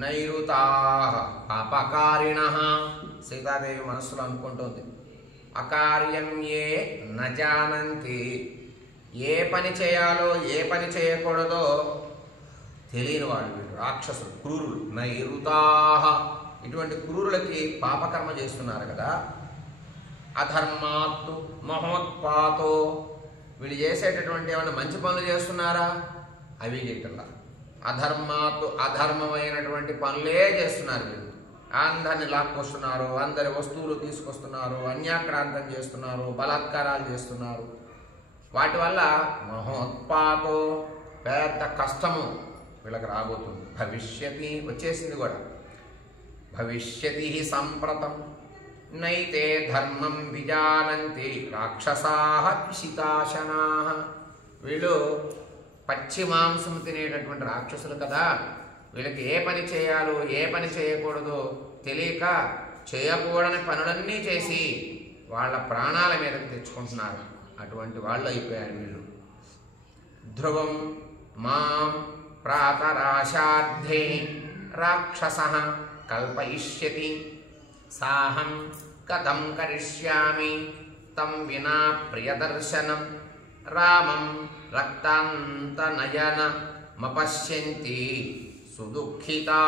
నైరుతాః పాపకారిణః. సీతాదేవి మనస్సులో అనుకుంటుంది, అకార్యం ఏ నజానంతి, ఏ పని చేయాలో ఏ పని చేయకూడదో తెలియని వాళ్ళు వీళ్ళు, రాక్షసులు, క్రూరులు. నైరుతాః, ఇటువంటి క్రూరులకి పాపకర్మ చేస్తున్నారు కదా. అధర్మాత్తు మహోత్పాతో, వీళ్ళు చేసేటటువంటి ఏమైనా మంచి పనులు చేస్తున్నారా? అవి చేయటంలా. అధర్మాత్తు, అధర్మమైనటువంటి పనులే చేస్తున్నారు వీళ్ళు. అందరిని లాక్కొస్తున్నారు, అందరి వస్తువులు తీసుకొస్తున్నారు, అన్యాక్రాంతం చేస్తున్నారు, బలాత్కారాలు చేస్తున్నారు. వాటి వల్ల మహోత్పాతో, పెద్ద కష్టము వీళ్ళకి రాబోతుంది. భవిష్యతి, వచ్చేసింది కూడా. భవిష్యతి సంప్రతం నైతే ధర్మం విజానంతి రాక్షసాః పిశితాశనాః. వీళ్ళు పచ్చి మాంసం తినేటటువంటి రాక్షసులు కదా. వీళ్ళకి ఏ పని చేయాలో ఏ పని చేయకూడదో తెలియక చేయకూడని పనులన్నీ చేసి వాళ్ళ ప్రాణాల మీదకి తెచ్చుకుంటున్నారు. అటువంటి వాళ్ళు అయిపోయారు వీళ్ళు. ధ్రువం మాం ప్రాతరాశార్థే రాక్షసః కల్పయిష్యతి సాహం కథం కరిష్యామి తం వినా ప్రియదర్శనం రామం రక్తాంతనయన మపశ్యంతి సుదుఃఖితా.